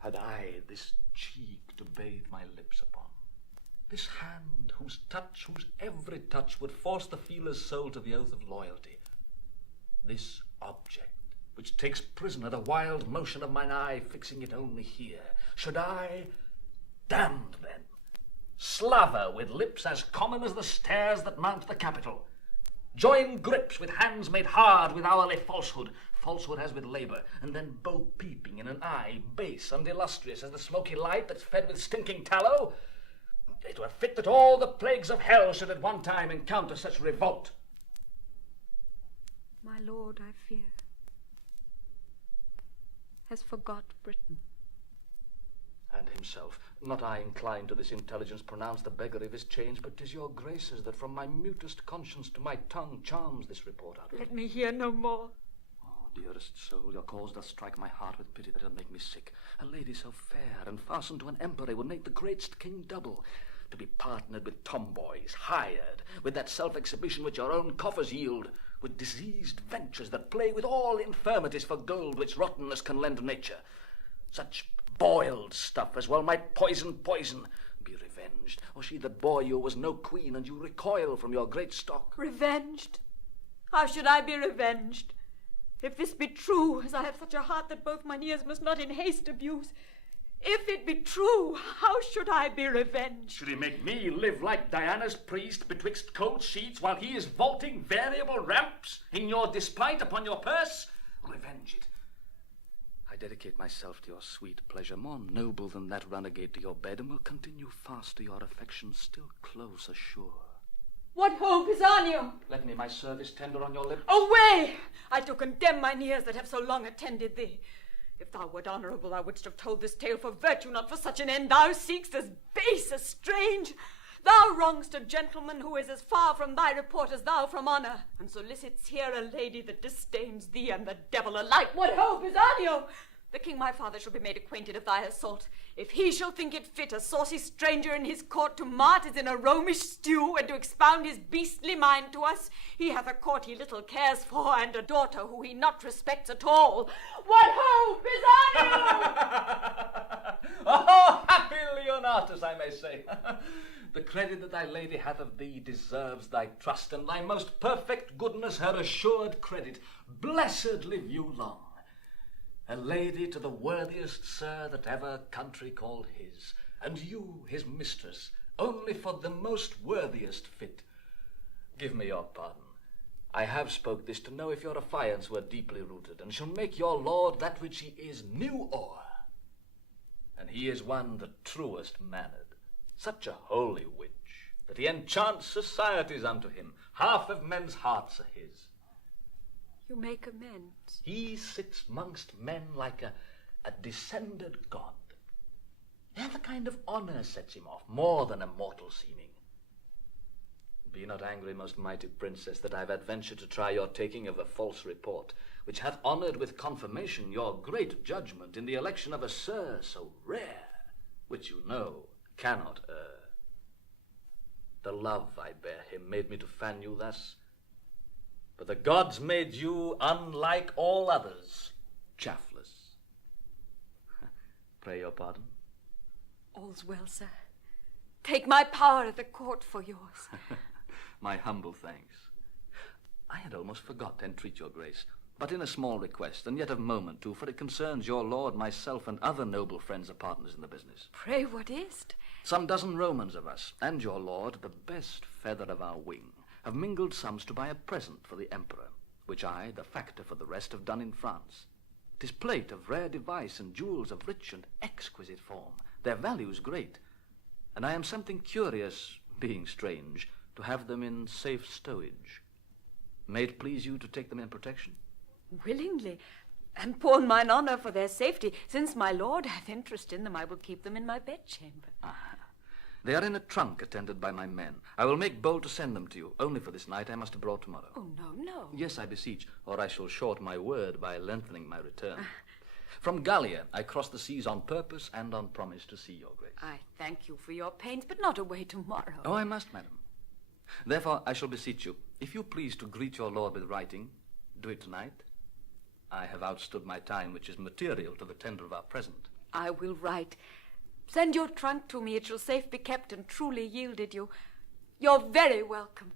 Had I this cheek to bathe my lips upon, this hand whose every touch would force the feeler's soul to the oath of loyalty, this object which takes prisoner the wild motion of mine eye, fixing it only here, should I, damned then, slaver with lips as common as the stairs that mount the Capitol, join grips with hands made hard with hourly falsehood as with labour, and then bow peeping in an eye base and illustrious as the smoky light that's fed with stinking tallow? It were fit that all the plagues of hell should at one time encounter such revolt. My lord, I fear, has forgot Britain. And himself. Not I inclined to this intelligence pronounce the beggary of his change, but 'tis your graces that from my mutest conscience to my tongue charms this report out. Let me hear no more. Oh, dearest soul, your cause doth strike my heart with pity that it'll make me sick. A lady so fair and fastened to an emperor would make the greatest king double. To be partnered with tomboys, hired, with that self-exhibition which your own coffers yield, with diseased ventures that play with all infirmities for gold which rottenness can lend nature. Such boiled stuff as well might poison. Be revenged, or she that bore you was no queen, and you recoil from your great stock. Revenged? How should I be revenged? If this be true, as I have such a heart that both mine ears must not in haste abuse, if it be true, how should I be revenged? Should he make me live like Diana's priest betwixt cold sheets while he is vaulting variable ramps in your despite upon your purse? Revenge it. I dedicate myself to your sweet pleasure, more noble than that renegade to your bed, and will continue fast to your affection, still close assure. What hope is on you? Let me my service tender on your lips. Away! I do condemn mine ears that have so long attended thee. If thou wert honourable, thou wouldst have told this tale for virtue, not for such an end. Thou seekst as base, as strange. Thou wrongst a gentleman who is as far from thy report as thou from honour, and solicits here a lady that disdains thee and the devil alike. What hope is on you? The king my father shall be made acquainted of thy assault. If he shall think it fit a saucy stranger in his court to mart as in a Romish stew, and to expound his beastly mind to us, he hath a court he little cares for, and a daughter who he not respects at all. What hope is on you? Oh, happy Leonatus, I may say. The credit that thy lady hath of thee deserves thy trust, and thy most perfect goodness her assured credit. Blessed live you long. A lady to the worthiest sir that ever country called his, and you his mistress, only for the most worthiest fit. Give me your pardon. I have spoke this to know if your affiance were deeply rooted, and shall make your lord that which he is new o'er. And he is one the truest mannered, such a holy witch, that he enchants societies unto him. Half of men's hearts are his. You make amends. He sits mongst men like a descended god. And the kind of honour sets him off, more than a mortal seeming. Be not angry, most mighty princess, that I've adventured to try your taking of a false report, which hath honoured with confirmation your great judgment in the election of a sir so rare, which you know cannot err. The love I bear him made me to fan you thus, but the gods made you, unlike all others, chaffless. Pray your pardon. All's well, sir. Take my power at the court for yours. My humble thanks. I had almost forgot to entreat your grace, but in a small request, and yet of moment too, for it concerns your lord, myself, and other noble friends and partners in the business. Pray, what is't? Some dozen Romans of us, and your lord, the best feather of our wing, have mingled sums to buy a present for the emperor, which I, the factor for the rest, have done in France. 'Tis plate of rare device and jewels of rich and exquisite form, their values great, and I am something curious, being strange, to have them in safe stowage. May it please you to take them in protection? Willingly, and pawn mine honour for their safety. Since my lord hath interest in them, I will keep them in my bedchamber. They are in a trunk attended by my men. I will make bold to send them to you. Only for this night I must abroad tomorrow. Oh, no. Yes, I beseech, or I shall short my word by lengthening my return. From Gallia I cross the seas on purpose and on promise to see your grace. I thank you for your pains, but not away tomorrow. Oh, I must, madam. Therefore I shall beseech you, if you please to greet your lord with writing, do it tonight. I have outstood my time, which is material to the tender of our present. I will write. Send your trunk to me. It shall safe be kept and truly yielded you. You're very welcome.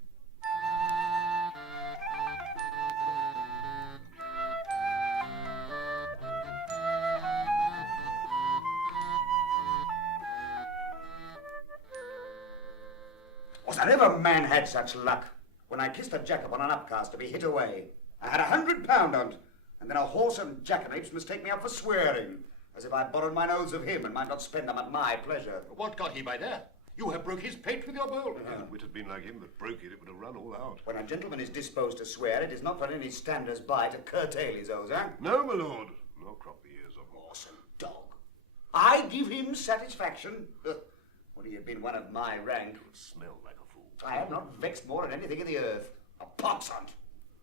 Was there ever man had such luck? When I kissed a jack upon an upcast to be hit away, I had £100 on't, and then a horse and jackanapes mistake me up for swearing, as if I'd borrowed mine oaths of him and might not spend them at my pleasure. What got he by that? You have broke his pate with your bowl. If it had been like him that broke it, it would have run all out. When a gentleman is disposed to swear, it is not for any standers by to curtail his oaths, eh? No, my lord. Nor crop the ears of him. Horse and dog. I give him satisfaction. Would he have been one of my rank? It would smell like a fool. I have not vexed more than anything in the earth. A pox hunt.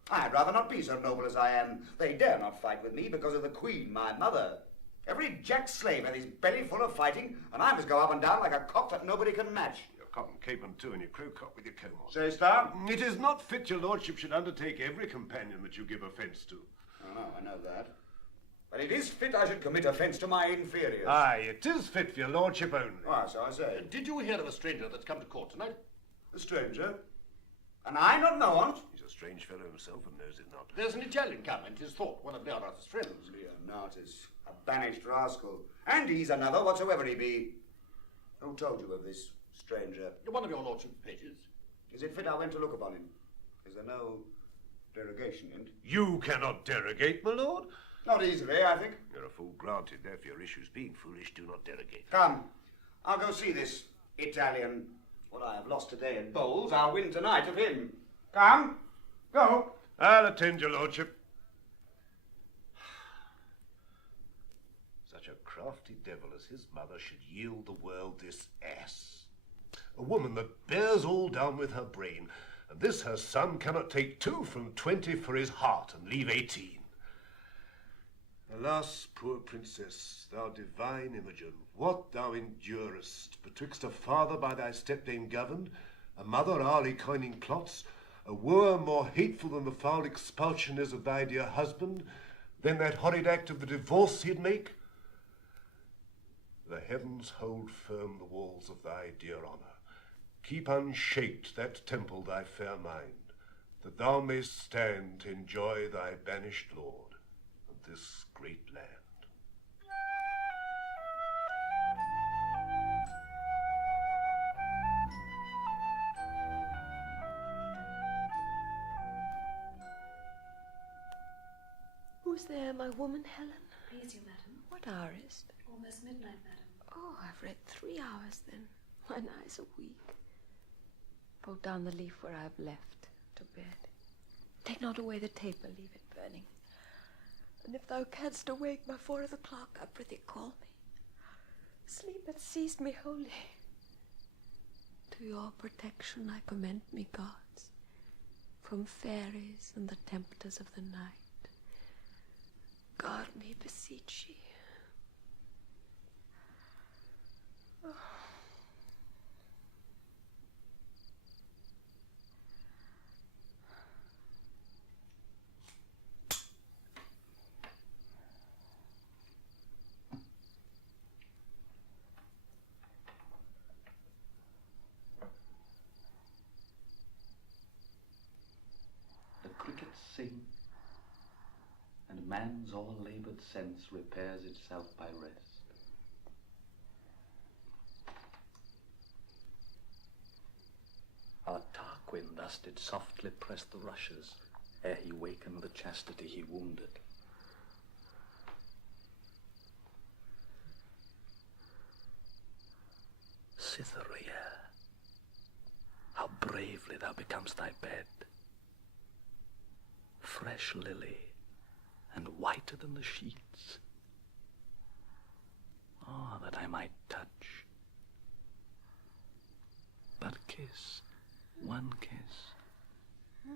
I'd rather not be so noble as I am. They dare not fight with me because of the queen, my mother. Every jack slave hath his belly full of fighting, and I must go up and down like a cock that nobody can match. Your cotton capon too, and your crow cock with your comb on. Say'st thou? It is not fit your lordship should undertake every companion that you give offence to. Oh, no, I know that. But it is fit I should commit offence to my inferiors. Aye, it is fit for your lordship only. Ah, so I say. Did you hear of a stranger that's come to court tonight? A stranger? And I not know on't? He's a strange fellow himself and knows it not. There's an Italian come, and 'tis thought one of Leonatus' friends. Leonatus, a banished rascal. And he's another, whatsoever he be. Who told you of this stranger? One of your lordship's pages. Is it fit I went to look upon him? Is there no derogation in't? You cannot derogate, my lord. Not easily, I think. You're a fool granted, therefore your issues being foolish, do not derogate. Come, I'll go see this Italian. What I have lost today in bowls, I'll win tonight of him. Come, go. I'll attend your lordship. Such a crafty devil as his mother should yield the world this ass. A woman that bears all down with her brain, and this her son cannot take 2 from 20 for his heart and leave 18. Alas, poor princess, thou divine Imogen, what thou endurest, betwixt a father by thy stepdame governed, a mother hourly coining plots, a wooer more hateful than the foul expulsion is of thy dear husband, than that horrid act of the divorce he'd make. The heavens hold firm the walls of thy dear honour. Keep unshaked that temple, thy fair mind, that thou mayst stand to enjoy thy banished lord and this great land. Who's there, my woman, Helen? Please you, madam. What hour is it? Almost midnight, madam. Oh, I've read 3 hours then. Mine eyes are weak. Pull down the leaf where I've left to bed. Take not away the taper, leave it burning. And if thou canst awake by 4 o'clock, I prithee call me. Sleep hath seized me wholly. To your protection I commend me, gods, from fairies and the tempters of the night. Guard me, beseech ye. Oh. The crickets sing, and man's all-laboured sense repairs itself by rest. Our Tarquin thus did softly press the rushes, ere he wakened the chastity he wounded. Cytherea, how bravely thou becomest thy bed. Fresh lily, and whiter than the sheets. Ah, that I might touch. But kiss, one kiss.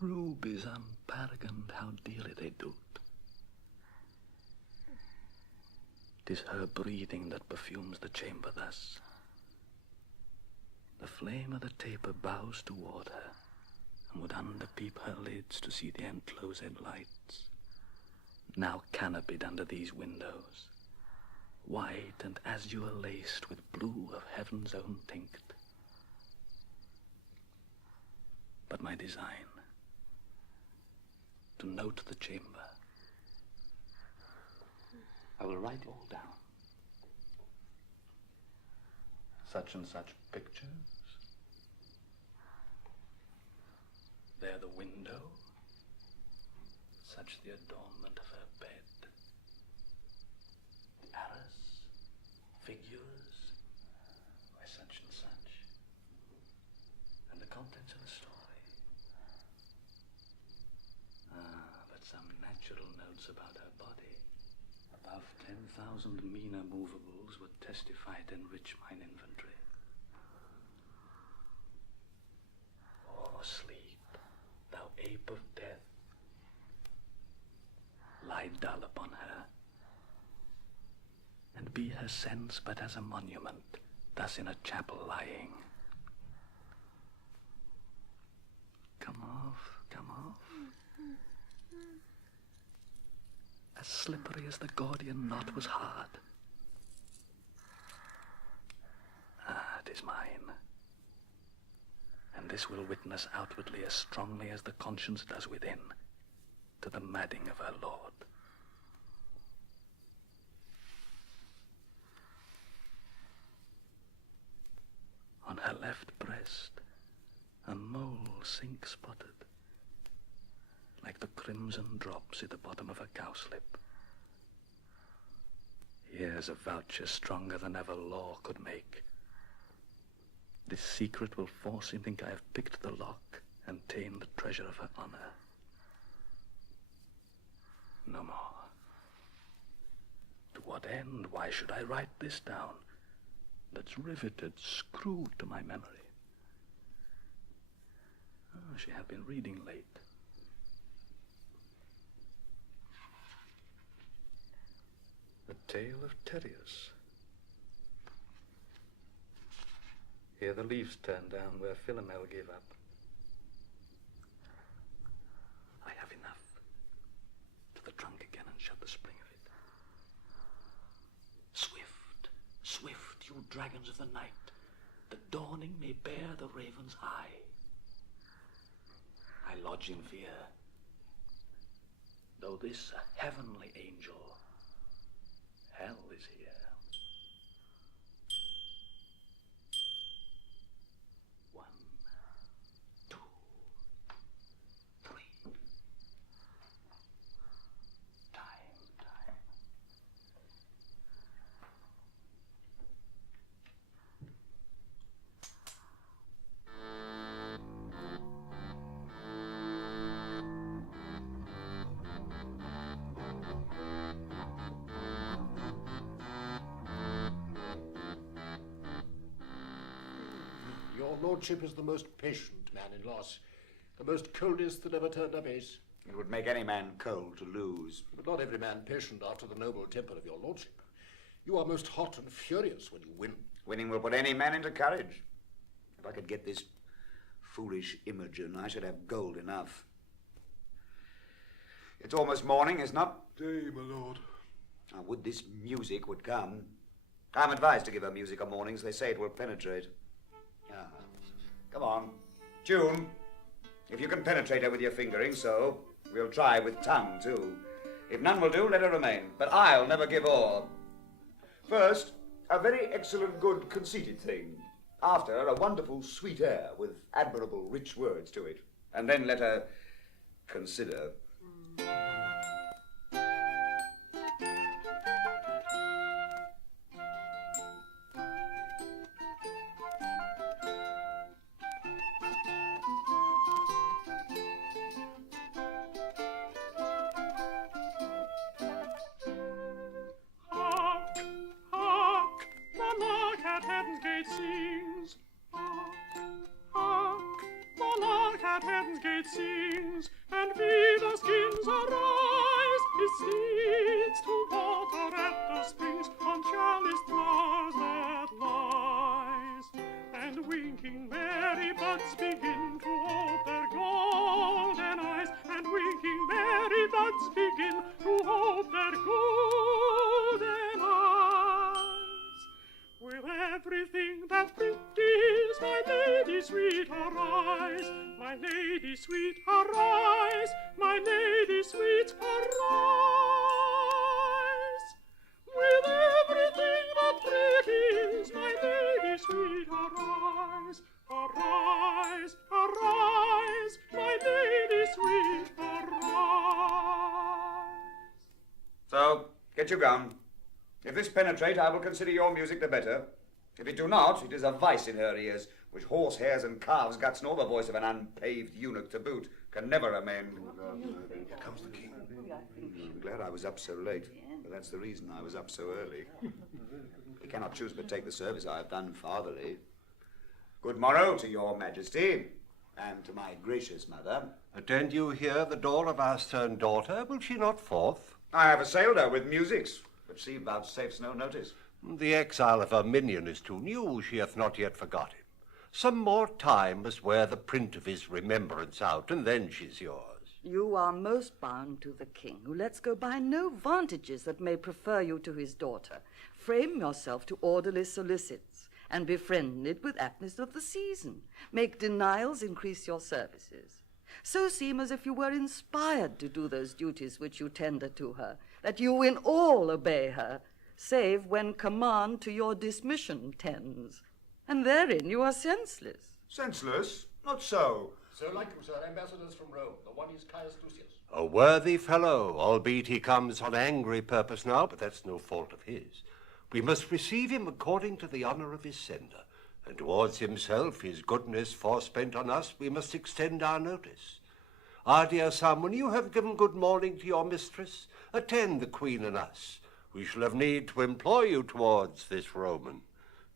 Rubies unparagoned, how dearly they do't. 'Tis her breathing that perfumes the chamber thus. The flame of the taper bows toward her, and would underpeep her lids to see the enclosed lights. now canopied under these windows, white and azure laced with blue of heaven's own tinct. But my design, to note the chamber, I will write all down. Such and such pictures. There the window, such the adornment of her bed. Arras, figures, why such and such. And the contents of the story. But some natural notes about her body. Above 10,000 meaner movables would testify to enrich mine inventory. Oh, sleep, thou ape of death. Lie dull upon her, and be her sense but as a monument, thus in a chapel lying. Come off, come off. As slippery as the Gordian knot was hard. It is mine. And this will witness outwardly as strongly as the conscience does within to the madding of her lord. On her left breast, a mole sink spotted, like the crimson drops at the bottom of a cowslip. Here's a voucher stronger than ever law could make. This secret will force him think I have picked the lock and ta'en the treasure of her honor. No more. To what end? Why should I write this down? That's riveted, screwed to my memory. Oh, she had been reading late. The Tale of Tereus. Here the leaves turn down where Philomel gave up. I have enough. To the trunk again and shut the spring of it. Swift, swift, you dragons of the night. The dawning may bear the raven's eye. I lodge in fear. Though this a heavenly angel, hell is here. One, two, three. Time. Your lordship is the most patient man in loss, the most coldest that ever turned up ace. It would make any man cold to lose. But not every man patient after the noble temper of your lordship. You are most hot and furious when you win. Winning will put any man into courage. If I could get this foolish Imogen, I should have gold enough. It's almost morning, is not? Day, my lord. I would this music would come. I'm advised to give her music o' mornings. They say it will penetrate. Come on. Tune. If you can penetrate her with your fingering, so. We'll try with tongue, too. If none will do, let her remain. But I'll never give o'er. First, a very excellent, good, conceited thing. After, a wonderful, sweet air with admirable, rich words to it. And then let her consider. Begin to hold lady sweet, arise, my lady sweet, arise. With everything that pretties, my lady sweet, arise, arise, arise, my lady sweet, arise. So, get your gown. If this penetrate, I will consider your music the better. If it do not, it is a vice in her ears, which horse hairs and calves' guts nor the voice of an unpaved eunuch to boot can never amend. Here comes the king. I'm glad I was up so late, but that's the reason I was up so early. I cannot choose but take the service I have done fatherly. Good morrow to your majesty, and to my gracious mother. Attend you here the door of our stern daughter? Will she not forth? I have assailed her with musics, but she vouchsafes no notice. The exile of her minion is too new, she hath not yet forgot him. Some more time must wear the print of his remembrance out, and then she's yours. You are most bound to the king, who lets go by no vantages that may prefer you to his daughter. Frame yourself to orderly solicits, and befriend it with aptness of the season. Make denials increase your services. So seem as if you were inspired to do those duties which you tender to her, that you in all obey her, save when command to your dismission tends. And therein you are senseless. Senseless? Not so. So like him, sir, ambassadors from Rome. The one is Caius Lucius. A worthy fellow, albeit he comes on angry purpose now, but that's no fault of his. We must receive him according to the honour of his sender, and towards himself, his goodness forespent on us, we must extend our notice. Our dear son, when you have given good morning to your mistress, attend the queen and us. We shall have need to employ you towards this Roman.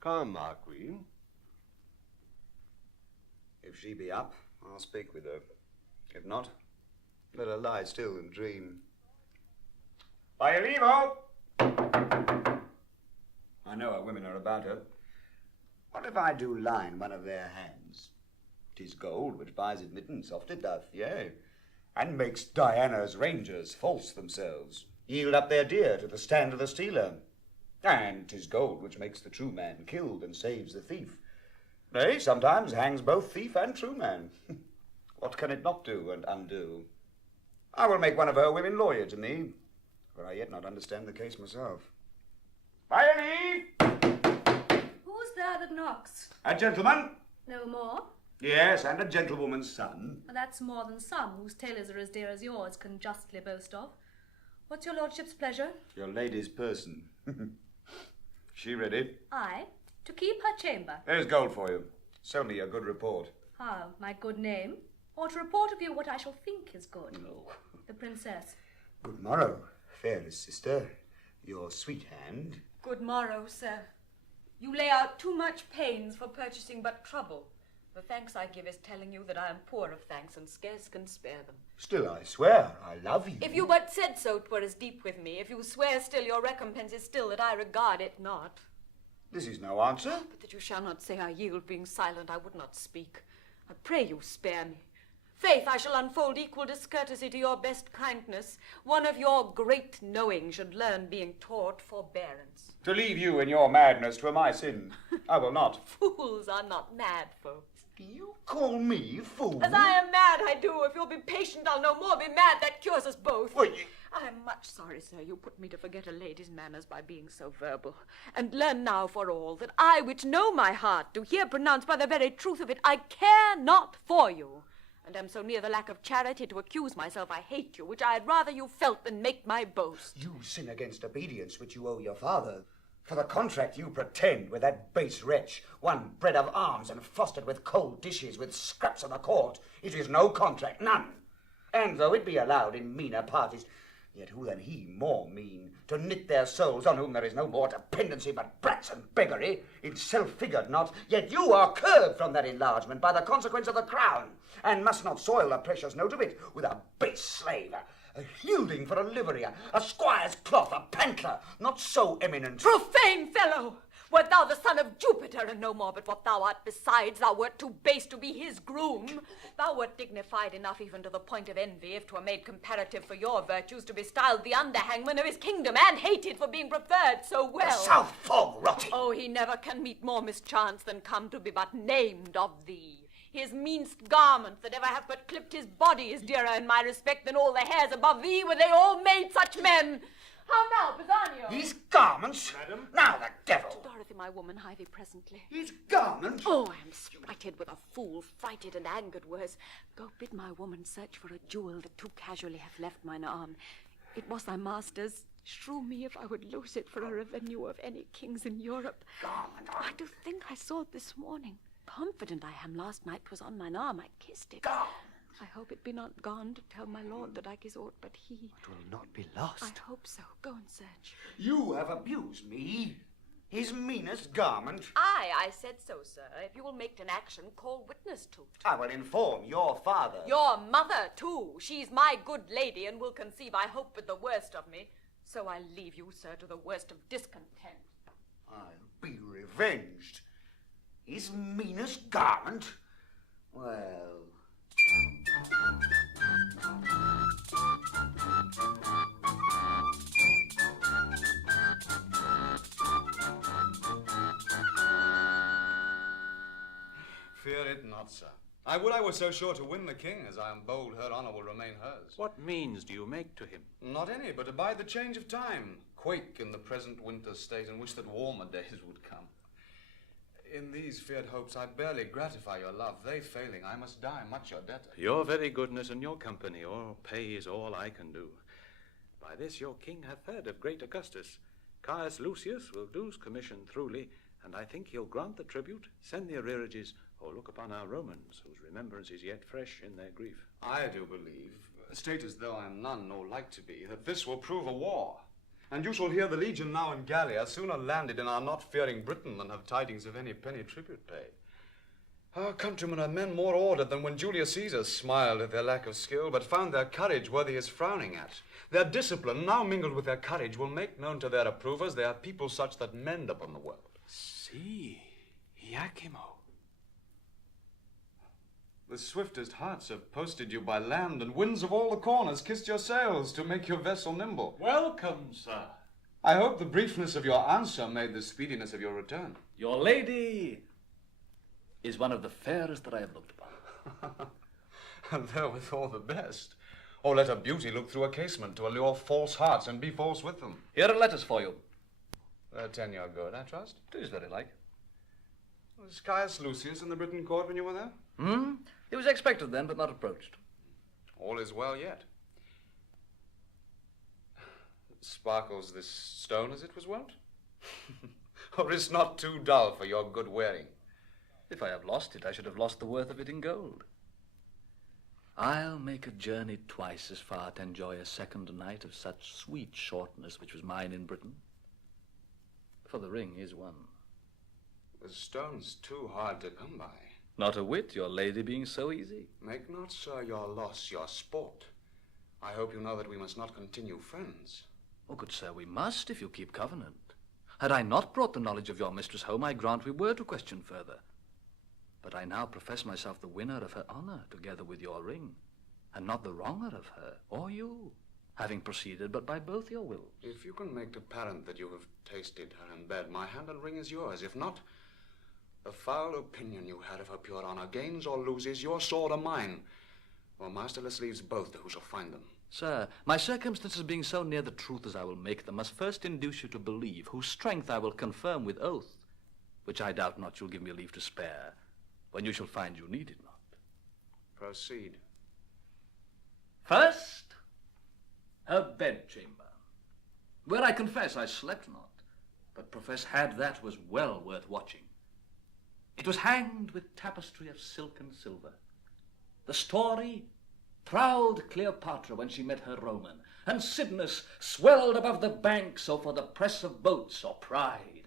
Come, our queen. If she be up, I'll speak with her. If not, let her lie still and dream. By Levo! I know our women are about her. What if I do line one of their hands? 'Tis gold which buys admittance, oft it doth, yea, and makes Diana's rangers false themselves, yield up their deer to the stand of the stealer. And 'tis gold which makes the true man killed and saves the thief. Nay, sometimes hangs both thief and true man. What can it not do and undo? I will make one of her women lawyer to me, for I yet not understand the case myself. By leave! Who's there that knocks? A gentleman? No more? Yes, and a gentlewoman's son. Well, that's more than some, whose tailors are as dear as yours can justly boast of. What's your lordship's pleasure? Your lady's person. She ready? Aye, to keep her chamber. There's gold for you. Sell me a good report. How, my good name? Or to report of you what I shall think is good? No. The princess. Good morrow, fairest sister. Your sweet hand. Good morrow, sir. You lay out too much pains for purchasing but trouble. The thanks I give is telling you that I am poor of thanks and scarce can spare them. Still I swear I love you. If you but said so, 'twere as deep with me. If you swear still, your recompense is still that I regard it not. This is no answer. But that you shall not say I yield, being silent, I would not speak. I pray you spare me. Faith, I shall unfold equal discourtesy to your best kindness. One of your great knowing should learn being taught forbearance. To leave you in your madness twere my sin. I will not. Fools are not mad folks. You call me fool? As I am mad, I do. If you'll be patient, I'll no more be mad. That cures us both. Well, I am much sorry, sir, you put me to forget a lady's manners by being so verbal. And learn now for all that I, which know my heart, do here pronounce by the very truth of it, I care not for you. And am so near the lack of charity to accuse myself I hate you, which I had rather you felt than make my boast. You sin against obedience which you owe your father. For the contract you pretend with that base wretch, one bred of arms and fostered with cold dishes, with scraps of the court, it is no contract, none. And though it be allowed in meaner parties, yet who than he more mean, to knit their souls on whom there is no more dependency but brats and beggary, in self-figured not, yet you are curbed from that enlargement by the consequence of the crown, and must not soil the precious note of it with a base slave, a hilding for a livery, a squire's cloth, a pantler, not so eminent. Profane fellow! Wert thou the son of Jupiter, and no more but what thou art besides, thou wert too base to be his groom. Thou wert dignified enough even to the point of envy, if 'twere made comparative for your virtues, to be styled the underhangman of his kingdom, and hated for being preferred so well. The south fog rotting. Oh, he never can meet more mischance than come to be but named of thee. His meanest garments that ever have but clipped his body is dearer in my respect than all the hairs above thee, were they all made such men. How now, Bassanio? His garments? Madam? Now the devil! To Dorothy, my woman, hie thee presently. His garments? Oh, I am sprited with a fool, frighted and angered worse. Go bid my woman search for a jewel that too casually hath left mine arm. It was thy master's. Shrew me if I would lose it for a revenue of any kings in Europe. Garment. I do think I saw it this morning. Confident I am last night 'twas on mine arm, I kissed it. Garment. I hope it be not gone to tell my lord that I kiss aught but he. It will not be lost. I hope so. Go and search. You have abused me. His meanest garment. I said so, sir. If you will make an action, call witness to't. I will inform your father. Your mother, too. She's my good lady and will conceive, I hope, but the worst of me. So I leave you, sir, to the worst of discontent. I'll be revenged. His meanest garment? Well... Fear it not, sir. I would I were so sure to win the king, as I am bold her honour will remain hers. What means do you make to him? Not any, but abide the change of time, quake in the present winter state, and wish that warmer days would come. In these feared hopes I barely gratify your love. They failing, I must die much your debtor. Your very goodness and your company, or pay is all I can do. By this your king hath heard of great Augustus. Caius Lucius will do's commission truly, and I think he'll grant the tribute, send the arrearages, or look upon our Romans, whose remembrance is yet fresh in their grief. I do believe, state as though I am none nor like to be, that this will prove a war. And you shall hear the legion now in Gallia sooner landed in our not fearing Britain than have tidings of any penny tribute paid. Our countrymen are men more ordered than when Julius Caesar smiled at their lack of skill, but found their courage worthy his frowning at. Their discipline, now mingled with their courage, will make known to their approvers they are people such that mend upon the world. See, Iachimo. The swiftest hearts have posted you by land, and winds of all the corners kissed your sails to make your vessel nimble. Welcome, sir. I hope the briefness of your answer made the speediness of your return. Your lady is one of the fairest that I have looked upon. And therewithal the best. Or let her beauty look through a casement to allure false hearts and be false with them. Here are letters for you. Their tenure good, I trust. It is very like. Was Caius Lucius in the Britain court when you were there? He was expected then, but not approached. All is well yet. Sparkles this stone as it was wont? Or is not too dull for your good wearing? If I have lost it, I should have lost the worth of it in gold. I'll make a journey twice as far to enjoy a second night of such sweet shortness which was mine in Britain. For the ring is won. The stone's too hard to come by. Not a whit, your lady being so easy. Make not, sir, your loss your sport. I hope you know that we must not continue friends. Oh, good sir, we must, if you keep covenant. Had I not brought the knowledge of your mistress home, I grant we were to question further. But I now profess myself the winner of her honour, together with your ring, and not the wronger of her, or you, having proceeded but by both your wills. If you can make apparent that you have tasted her in bed, my hand and ring is yours. If not, the foul opinion you had of her pure honour gains or loses your sword or mine, or masterless leaves both to who shall find them. Sir, my circumstances being so near the truth as I will make them, must first induce you to believe, whose strength I will confirm with oath, which I doubt not you'll give me leave to spare, when you shall find you need it not. Proceed. First, her bedchamber, where I confess I slept not, but profess had that was well worth watching. It was hanged with tapestry of silk and silver. The story, proud Cleopatra when she met her Roman, and Cydnus swelled above the bank so for the press of boats or pride.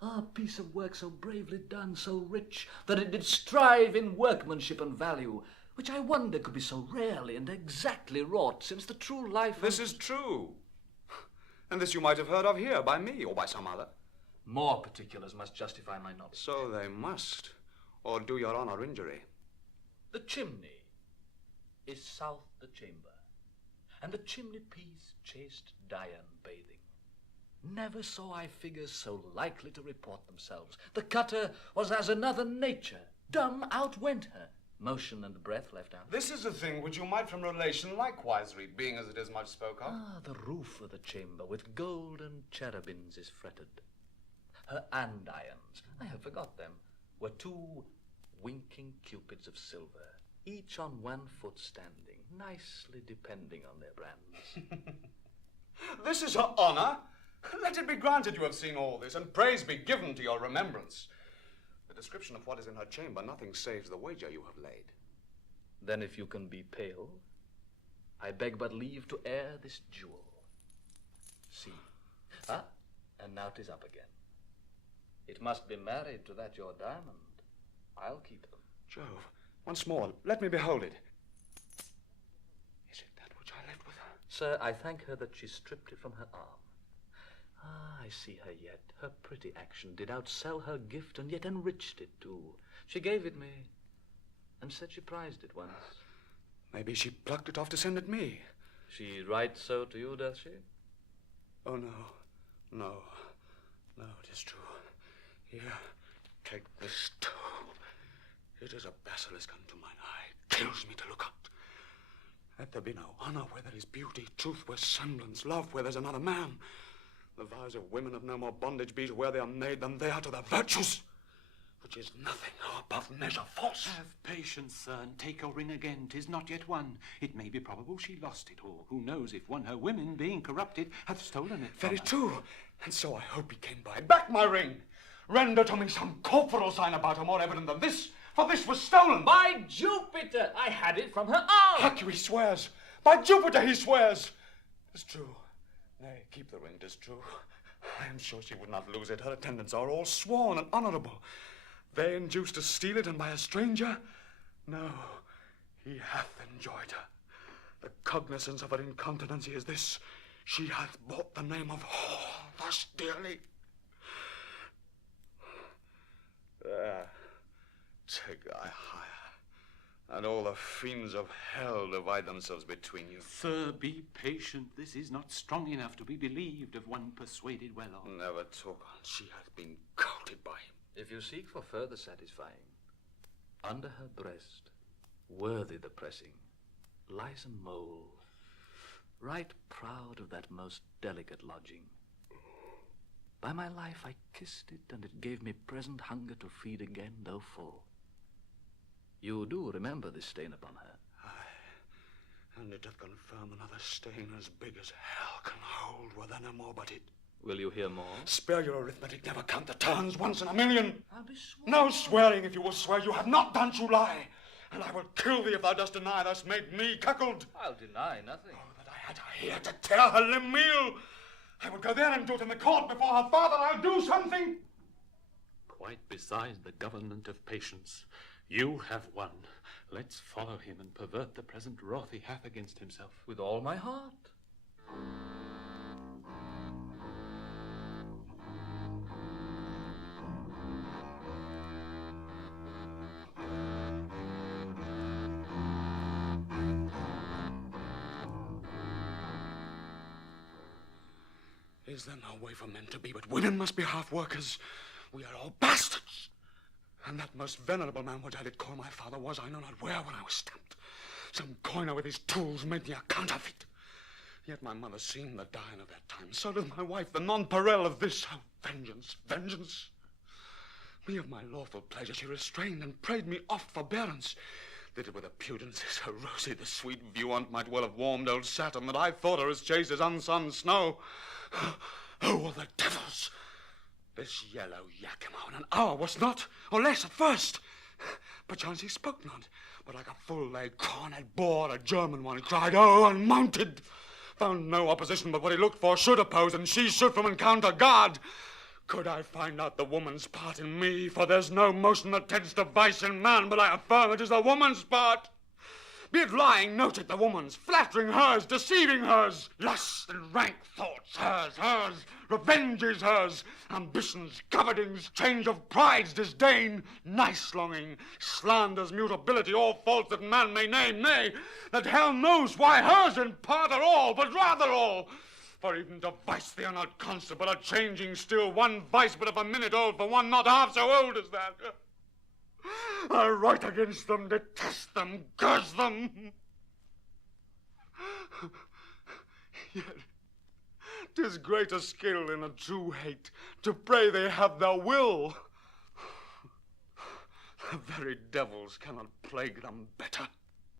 A piece of work so bravely done, so rich, that it did strive in workmanship and value, which I wonder could be so rarely and exactly wrought, since the true life... This is true. And this you might have heard of here, by me, or by some other. More particulars must justify my knowledge. So they must, or do your honour injury. The chimney is south the chamber, and the chimney piece chaste Dian bathing. Never saw I figures so likely to report themselves. The cutter was as another nature, Dumb outwent her. Motion and breath left out. This is a thing which you might from relation likewise read, being as it is much spoke of. The roof of the chamber with golden cherubins is fretted. Her andirons, I have forgot them, were 2 winking cupids of silver, each on 1 foot standing, nicely depending on their brands. This is her honour. Let it be granted you have seen all this, and praise be given to your remembrance. The description of what is in her chamber, nothing saves the wager you have laid. Then if you can be pale, I beg but leave to air this jewel. See. And now 'tis up again. It must be married to that your diamond. I'll keep them. Jove, once more, let me behold it. Is it that which I left with her? Sir, I thank her that she stripped it from her arm. I see her yet. Her pretty action did outsell her gift, and yet enriched it too. She gave it me, and said she prized it once. Maybe she plucked it off to send it me. She writes so to you, does she? Oh, no, it is true. Here, take this too. It is a basilisk unto mine eye. Kills me to look at. Let there be no honor where there is beauty, truth where semblance, love where there's another man. The vows of women of no more bondage be to where they are made than they are to their virtues, which is nothing above measure false. Have patience, sir, and take your ring again. 'Tis not yet won. It may be probable she lost it, or who knows if one her women, being corrupted, hath stolen it from Very her. true, and so I hope he came by. Back my ring! Render to me some corporal sign about her more evident than this, for this was stolen. By Jupiter, I had it from her arm. Hercules swears. By Jupiter he swears. 'Tis true. Nay, keep the ring, 'tis true. I am sure she would not lose it. Her attendants are all sworn and honourable. They induced to steal it, and by a stranger? No, he hath enjoyed her. The cognizance of her incontinency is this: she hath bought the name of whore thus dearly. There, take thy hire, and all the fiends of hell divide themselves between you. Sir, be patient. This is not strong enough to be believed of one persuaded well of. Never talk on. She hath been courted by him. If you seek for further satisfying, under her breast, worthy the pressing, lies a mole, right proud of that most delicate lodging. By my life I kissed it, and it gave me present hunger to feed again, though full. You do remember this stain upon her? Aye, and it doth confirm another stain as big as hell can hold, were there no more but it. Will you hear more? Spare your arithmetic, never count the turns, once in a million. I'll be sworn. No swearing, if you will swear you have not done true lie, and I will kill thee if thou dost deny thus made me cuckold. I'll deny nothing. Oh, that I had her here to tear her limb meal. I will go there and do it in the court before her father. I'll do something. Quite beside the government of patience. You have won. Let's follow him and pervert the present wrath he hath against himself. With all my heart. Is there no way for men to be, but women must be half workers? We are all bastards. And that most venerable man, what I did call my father, was I know not where when I was stamped. Some coiner with his tools made me a counterfeit. Yet my mother seemed the dying of that time. So did my wife, the nonpareil of this. Oh, vengeance, vengeance. Me of my lawful pleasure she restrained and prayed me oft forbearance. Did it with a pudence so rosy the sweet view on't might well have warmed old Saturn, that I thought her as chaste as unsunned snow. Oh, all the devils! This yellow Yakima in an hour was not, or less at first. Perchance he spoke not, but like a full-laid cornet boar, a German one, cried, oh, and mounted. Found no opposition but what he looked for should oppose, and she should from encounter guard. Could I find out the woman's part in me, for there's no motion that tends to vice in man, but I affirm it is the woman's part. Be it lying, note it, the woman's, flattering hers, deceiving hers, lust and rank thoughts hers, revenge is hers, ambitions, covetings, change of prides, disdain, nice longing, slanders, mutability, all faults that man may name, nay, that hell knows why hers in part are all, but rather all. For even to vice they are not constant, but are changing still, one vice but of a minute old, for one not half so old as that. I write against them, detest them, curse them. Yet 'tis greater skill in a true hate to pray they have their will. The very devils cannot plague them better.